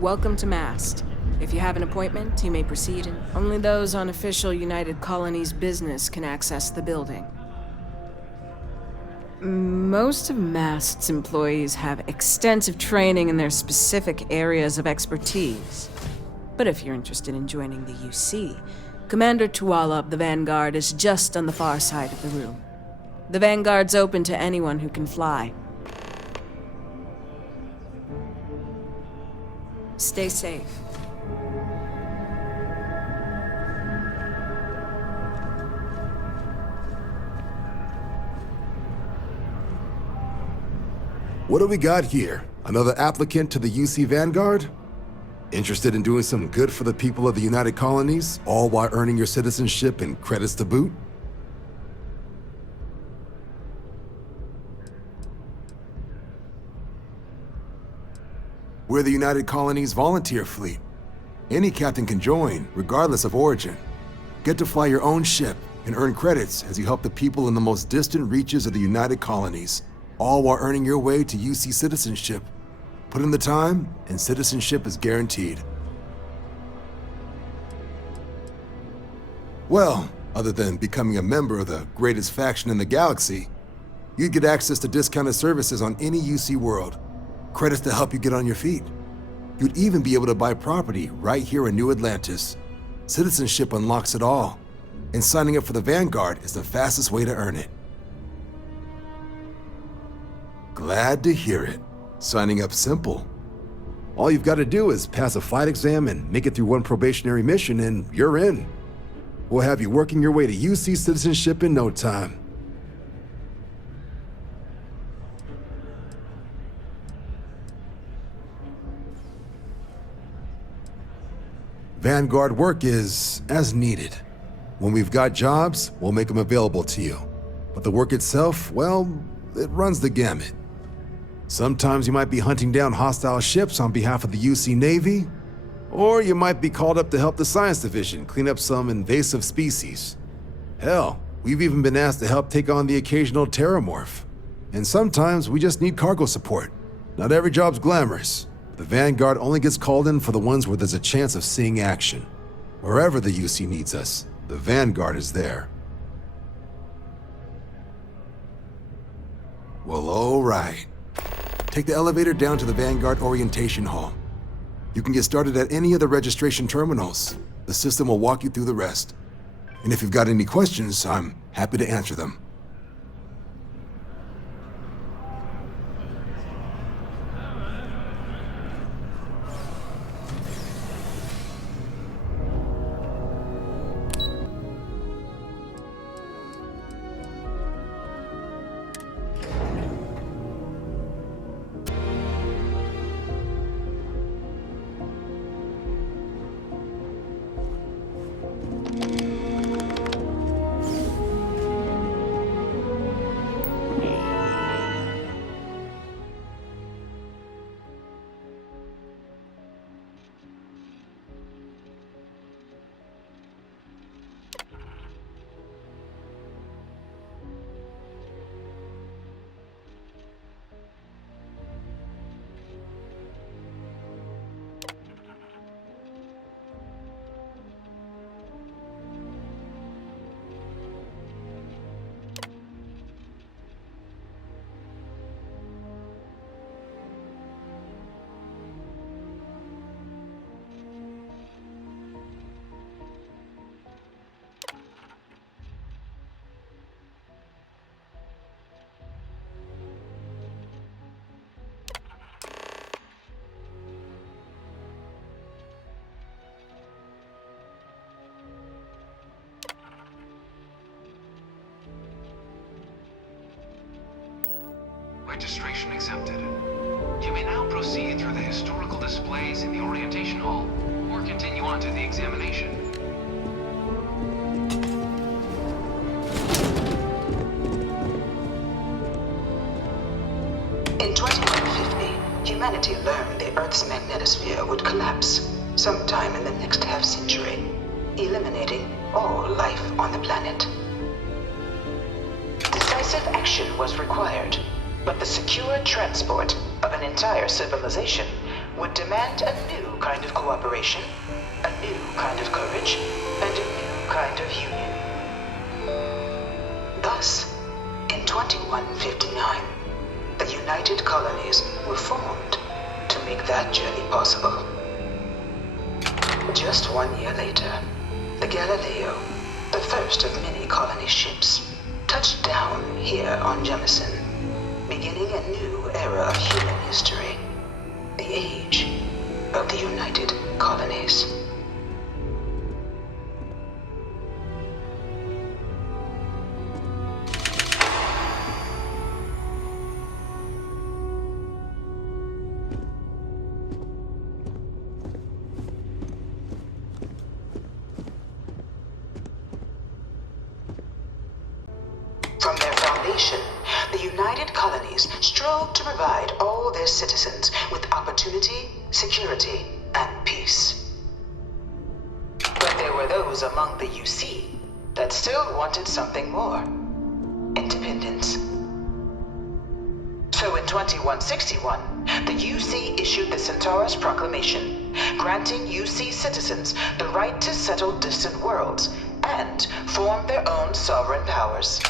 Welcome to Mast. If you have an appointment, you may proceed, and only those on official United Colonies business can access the building. Most of Mast's employees have extensive training in their specific areas of expertise. But if you're interested in joining the UC, Commander Tuala of the Vanguard is just on the far side of the room. The Vanguard's open to anyone who can fly. Stay safe. What do we got here? Another applicant to the UC Vanguard? Interested in doing some good for the people of the United Colonies, all while earning your citizenship and credits to boot? We're the United Colonies Volunteer Fleet. Any captain can join, regardless of origin. Get to fly your own ship and earn credits as you help the people in the most distant reaches of the United Colonies, all while earning your way to UC citizenship. Put in the time, and citizenship is guaranteed. Well, other than becoming a member of the greatest faction in the galaxy, you'd get access to discounted services on any UC world. Credits to help you get on your feet. You'd even be able to buy property right here in New Atlantis. Citizenship unlocks it all, and signing up for the Vanguard is the fastest way to earn it. Glad to hear it. Signing up's simple. All you've got to do is pass a flight exam and make it through one probationary mission and you're in. We'll have you working your way to UC citizenship in no time. Vanguard work is as needed. When we've got jobs, we'll make them available to you. But the work itself, well, it runs the gamut. Sometimes you might be hunting down hostile ships on behalf of the UC Navy, or you might be called up to help the Science Division clean up some invasive species. Hell, we've even been asked to help take on the occasional terramorph. And sometimes we just need cargo support. Not every job's glamorous. The Vanguard only gets called in for the ones where there's a chance of seeing action. Wherever the UC needs us, the Vanguard is there. Well, all right. Take the elevator down to the Vanguard Orientation Hall. You can get started at any of the registration terminals. The system will walk you through the rest. And if you've got any questions, I'm happy to answer them. Registration accepted. You may now proceed through the historical displays in the orientation hall, or continue on to the examination. In 2150, humanity learned the Earth's magnetosphere would collapse sometime in the next half-century, eliminating all life on the planet. Decisive action was required, but the secure transport of an entire civilization would demand a new kind of cooperation, a new kind of courage, and a new kind of union. Thus, in 2159, the United Colonies were formed to make that journey possible. Just 1 year later, the Galileo, the first of many colony ships, touched down here on Jemison, beginning a new era of human history, the age of the United Colonies. From their foundation, the United Colonies strove to provide all their citizens with opportunity, security, and peace. But there were those among the UC that still wanted something more: independence. So in 2161, the UC issued the Centaurus Proclamation, granting UC citizens the right to settle distant worlds and form their own sovereign powers.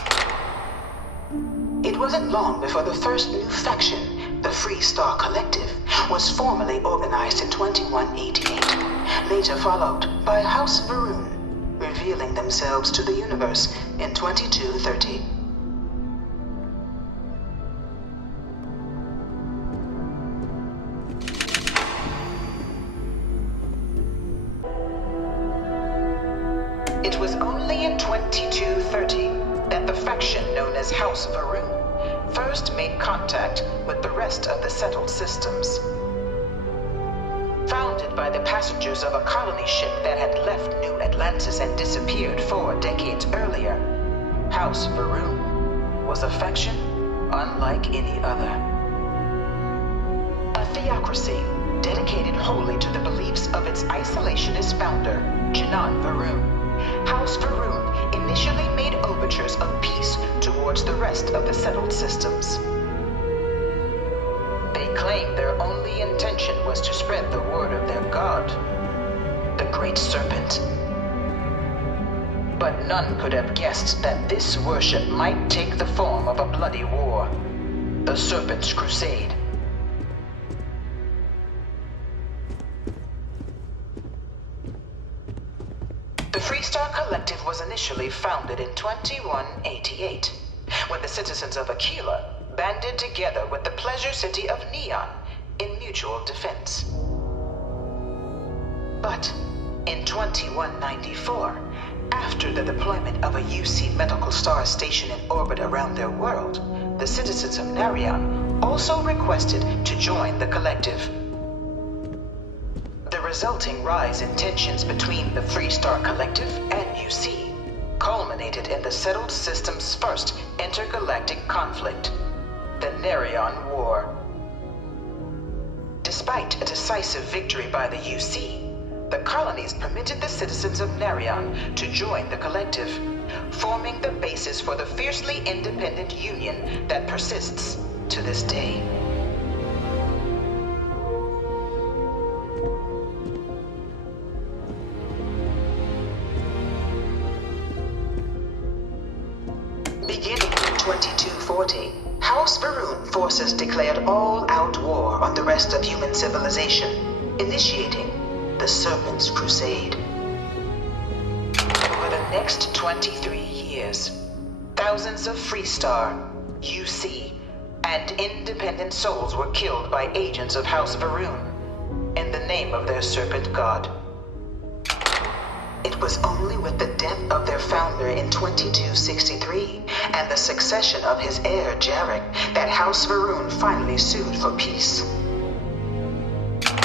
It wasn't long before the first new faction, the Free Star Collective, was formally organized in 2188, later followed by House Varun, revealing themselves to the universe in 2230. It was only in 2230 that the faction known as House Varun first made contact with the rest of the settled systems. Founded by the passengers of a colony ship that had left New Atlantis and disappeared 4 decades earlier, House Varun was a faction unlike any other. A theocracy dedicated wholly to the beliefs of its isolationist founder, Janan Varun. House Varun initially made overtures of peace towards the rest of the settled systems. They claimed their only intention was to spread the word of their god, the Great Serpent. But none could have guessed that this worship might take the form of a bloody war, the Serpent's Crusade. The Free Star Collective was initially founded in 2188, when the citizens of Aquila banded together with the pleasure city of Neon in mutual defense. But in 2194, after the deployment of a UC medical star station in orbit around their world, the citizens of Narion also requested to join the collective. The resulting rise in tensions between the Free Star Collective and UC culminated in the settled system's first intergalactic conflict, the Narion War. Despite a decisive victory by the UC, the colonies permitted the citizens of Narion to join the collective, forming the basis for the fiercely independent union that persists to this day. Beginning in 2240, House Varun forces declared all-out war on the rest of human civilization, initiating the Serpent's Crusade. Over the next 23 years, thousands of Free Star, UC, and independent souls were killed by agents of House Varun in the name of their serpent god. It was only with the death of their founder in 2263 and the succession of his heir Jarek that House Varun finally sued for peace.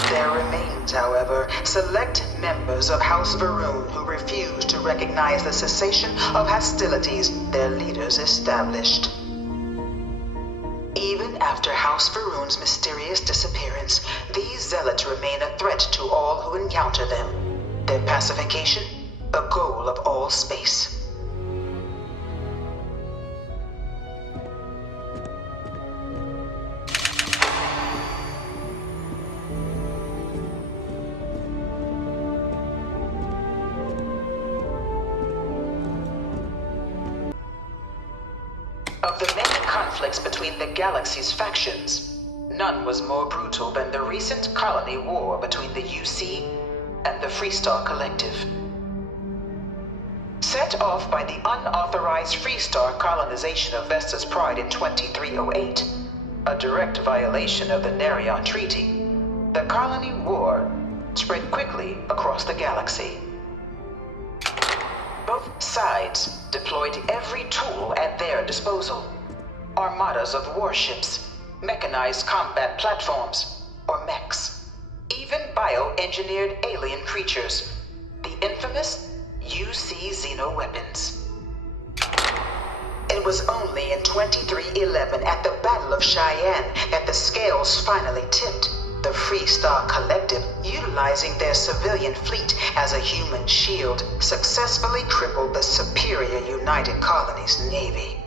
There remains, however, select members of House Varun who refuse to recognize the cessation of hostilities their leaders established. Even after House Varun's mysterious disappearance, these zealots remain a threat to all who encounter them. Their pacification, a goal of all space. Of the many conflicts between the galaxy's factions, none was more brutal than the recent colony war between the UC and the Freestar Collective. Set off by the unauthorized Freestar colonization of Vesta's Pride in 2308, a direct violation of the Nerion Treaty, the colony war spread quickly across the galaxy. Both sides deployed every tool at their disposal. Armadas of warships, mechanized combat platforms, or mechs, even bioengineered alien creatures, the infamous UC xeno-weapons. It was only in 2311 at the Battle of Cheyenne that the scales finally tipped, the Freestar Collective, utilizing their civilian fleet as a human shield, successfully crippled the superior United Colonies Navy.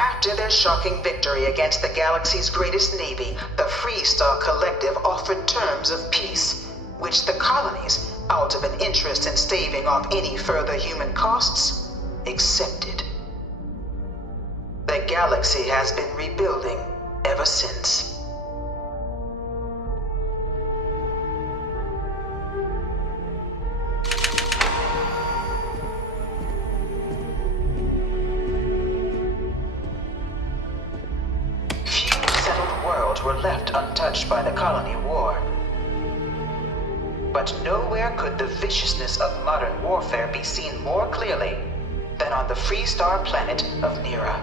After their shocking victory against the galaxy's greatest navy, the Freestar Collective offered terms of peace, which the colonies, out of an interest in staving off any further human costs, accepted. The galaxy has been rebuilding ever since. Few settled worlds were left untouched by the colony war. But nowhere could the viciousness of modern warfare be seen more clearly than on the Freestar planet of Nera.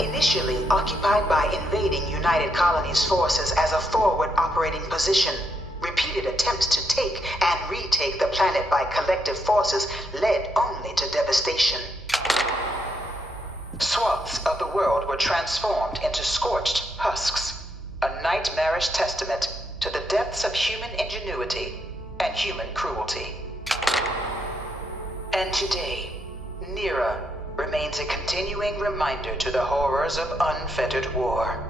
Initially occupied by invading United Colonies forces as a forward operating position, repeated attempts to take and retake the planet by collective forces led only to devastation. Swaths of the world were transformed into scorched husks, a nightmarish testament to the depths of human ingenuity and human cruelty. And today, Nera remains a continuing reminder to the horrors of unfettered war.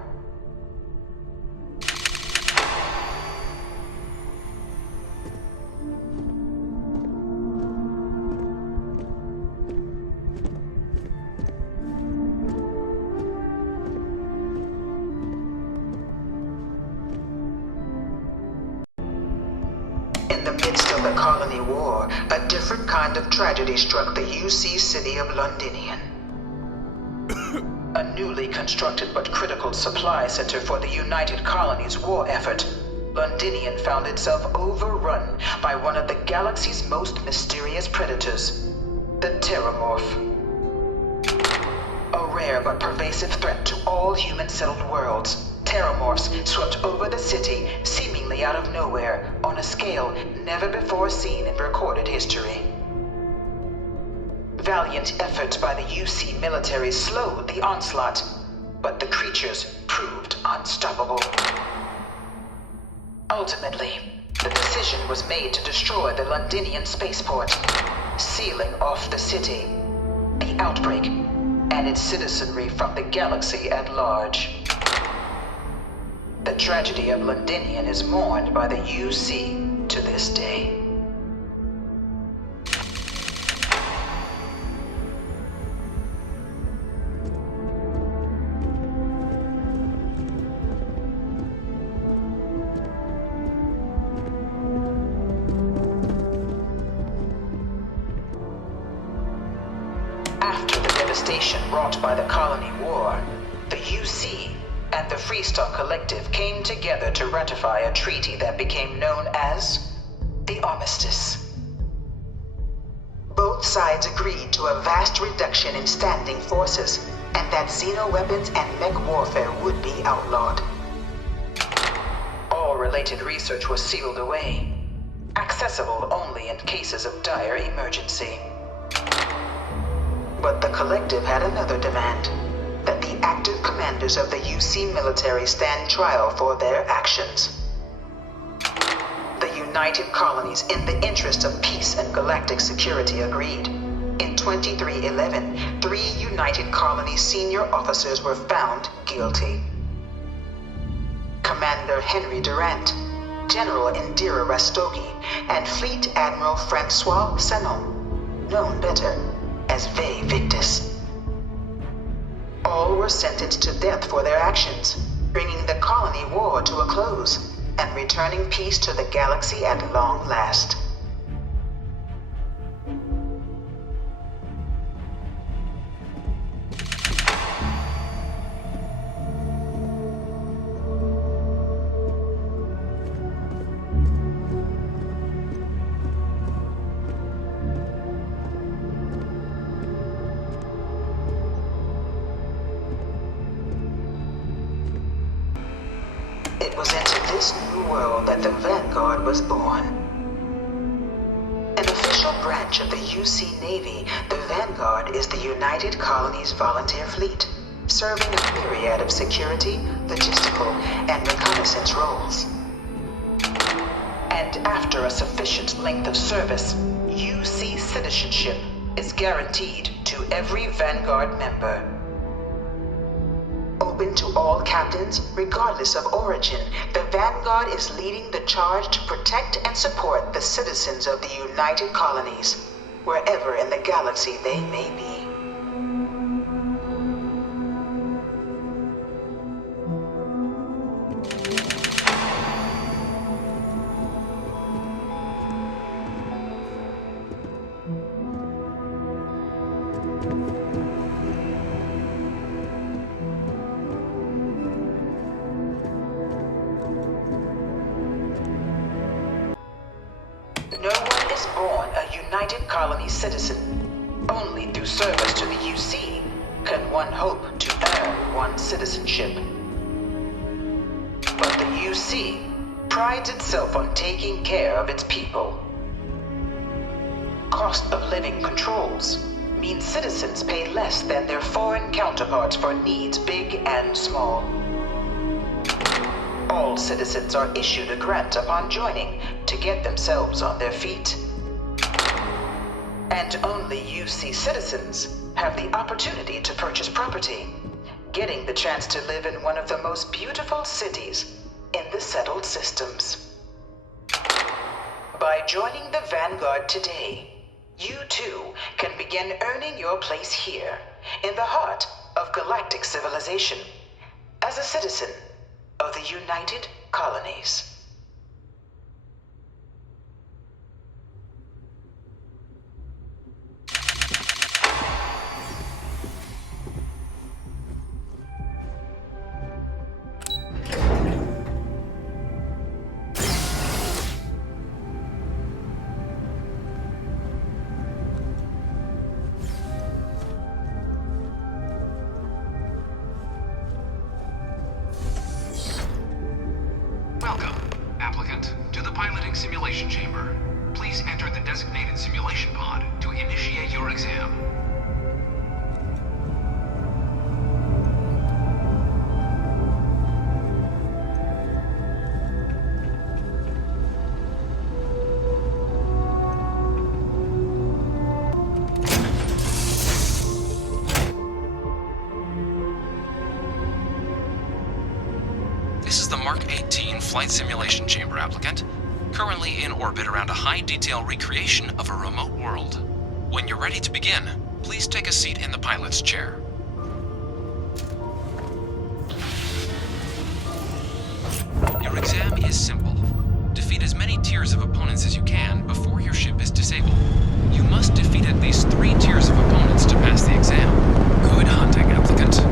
In the midst of the colony war, a different kind of tragedy struck the UC city of Londinian. A newly constructed but critical supply center for the United Colonies war effort, Londinian found itself overrun by one of the galaxy's most mysterious predators, the Terramorph. A rare but pervasive threat to all human-settled worlds, Terramorphs swept over the city, seemingly out of nowhere, on a scale never before seen in recorded history. Valiant efforts by the UC military slowed the onslaught, but the creatures proved unstoppable. Ultimately, the decision was made to destroy the Londinian spaceport, sealing off the city, the outbreak, and its citizenry from the galaxy at large. The tragedy of Londinian is mourned by the UC to this day. After the devastation wrought by the colony war, the UC and the Freestar Collective came together to ratify a treaty that became known as the Armistice. Both sides agreed to a vast reduction in standing forces, and that xeno-weapons and mech warfare would be outlawed. All related research was sealed away, accessible only in cases of dire emergency. But the Collective had another demand, that the active commanders of the UC military stand trial for their actions. The United Colonies, in the interest of peace and galactic security, agreed. In 2311, 3 United Colonies senior officers were found guilty. Commander Henry Durant, General Indira Rastogi, and Fleet Admiral Francois Sanon, known better as Ve Victus. were sentenced to death for their actions, bringing the colony war to a close and returning peace to the galaxy at long last. It was into this new world that the Vanguard was born. An official branch of the UC Navy, the Vanguard is the United Colonies Volunteer Fleet, serving a myriad of security, logistical, and reconnaissance roles. And after a sufficient length of service, UC citizenship is guaranteed to every Vanguard member. Open to all captains, regardless of origin, the Vanguard is leading the charge to protect and support the citizens of the United Colonies, wherever in the galaxy they may be. No one is born a United Colony citizen. Only through service to the UC can one hope to earn one's citizenship. But the UC prides itself on taking care of its people. Cost of living controls mean citizens pay less than their foreign counterparts for needs big and small. All citizens are issued a grant upon joining to get themselves on their feet. And only UC citizens have the opportunity to purchase property, getting the chance to live in one of the most beautiful cities in the settled systems. By joining the Vanguard today, you too can begin earning your place here, in the heart of galactic civilization, as a citizen of the United Colonies. Welcome, applicant, to the piloting simulation chamber. Please enter the designated simulation pod to initiate your exam. This is the Mark 18 Flight Simulation Chamber, applicant. Currently in orbit around a high-detail recreation of a remote world. When you're ready to begin, please take a seat in the pilot's chair. Your exam is simple. Defeat as many tiers of opponents as you can before your ship is disabled. You must defeat at least 3 tiers of opponents to pass the exam. Good hunting, applicant.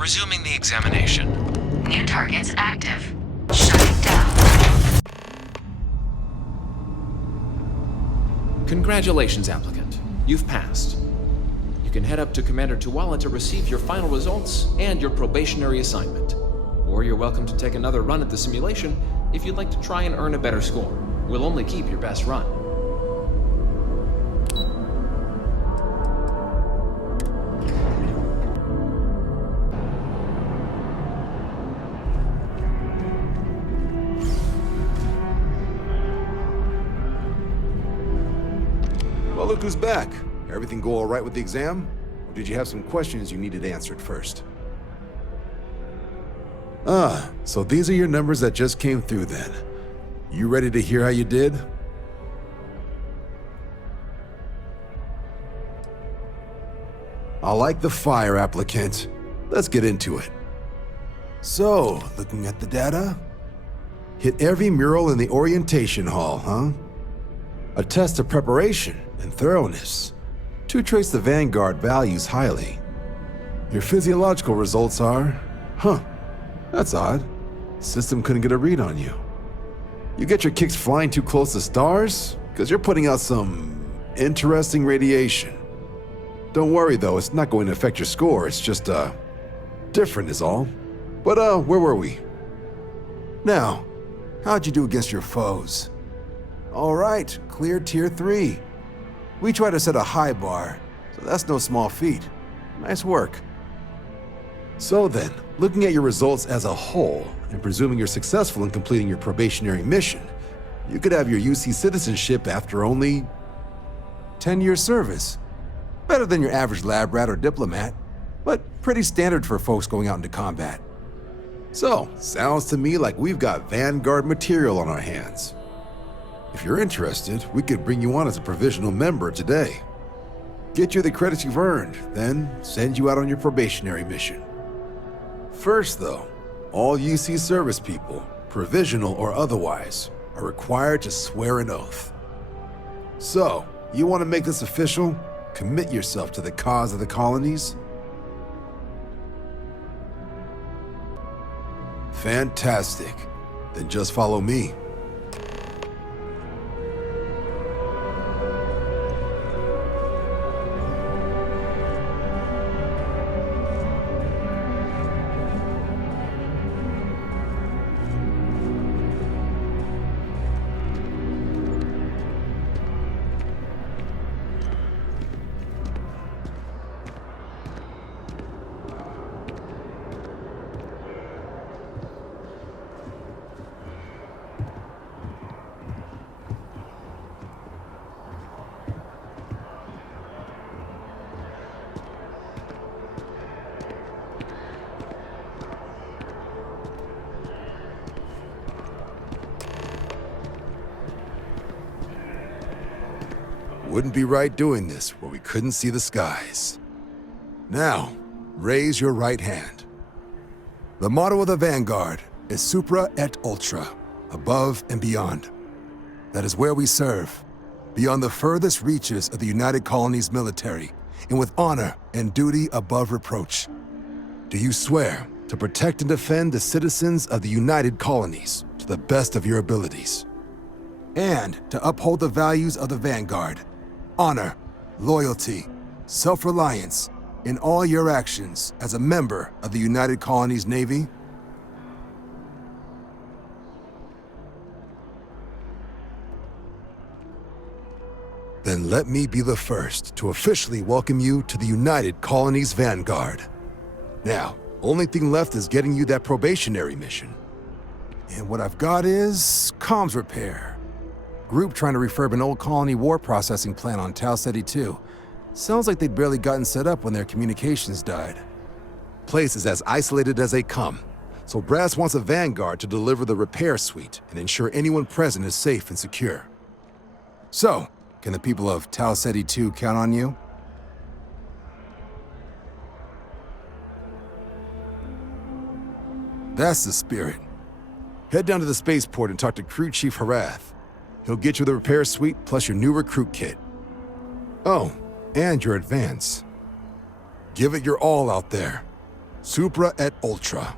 Resuming the examination. New targets active. Shutting down. Congratulations, applicant. You've passed. You can head up to Commander Tuala to receive your final results and your probationary assignment. Or you're welcome to take another run at the simulation if you'd like to try and earn a better score. We'll only keep your best run. Well, look who's back. Everything go all right with the exam? Or did you have some questions you needed answered first? So these are your numbers that just came through then. You ready to hear how you did? I like the fire, applicant. Let's get into it. So, looking at the data, hit every mural in the orientation hall, huh? A test of preparation and thoroughness. To trace the Vanguard values highly. Your physiological results are, that's odd. System couldn't get a read on you. You get your kicks flying too close to stars? Because you're putting out some interesting radiation. Don't worry though, it's not going to affect your score, it's just, different is all. But, where were we? Now, how'd you do against your foes? All right, clear tier 3. We try to set a high bar, so that's no small feat. Nice work. So then, looking at your results as a whole, and presuming you're successful in completing your probationary mission, you could have your UC citizenship after only 10 years service. Better than your average lab rat or diplomat, but pretty standard for folks going out into combat. So, sounds to me like we've got Vanguard material on our hands. If you're interested, we could bring you on as a provisional member today. Get you the credits you've earned, then send you out on your probationary mission. First though, all UC service people, provisional or otherwise, are required to swear an oath. So, you want to make this official? Commit yourself to the cause of the colonies? Fantastic. Then just follow me. Wouldn't be right doing this where we couldn't see the skies. Now, raise your right hand. The motto of the Vanguard is Supra et Ultra, above and beyond. That is where we serve, beyond the furthest reaches of the United Colonies military, and with honor and duty above reproach. Do you swear to protect and defend the citizens of the United Colonies to the best of your abilities? And to uphold the values of the Vanguard, honor, loyalty, self-reliance in all your actions as a member of the United Colonies Navy? Then let me be the first to officially welcome you to the United Colonies Vanguard. Now, only thing left is getting you that probationary mission. And what I've got is comms repair. Group trying to refurb an old colony war processing plant on Tau Ceti 2. Sounds like they'd barely gotten set up when their communications died. Place is as isolated as they come, so Brass wants a Vanguard to deliver the repair suite and ensure anyone present is safe and secure. So, can the people of Tau Ceti 2 count on you? That's the spirit. Head down to the spaceport and talk to Crew Chief Harath. He'll get you the repair suite plus your new recruit kit. Oh, and your advance. Give it your all out there. Supra et Ultra.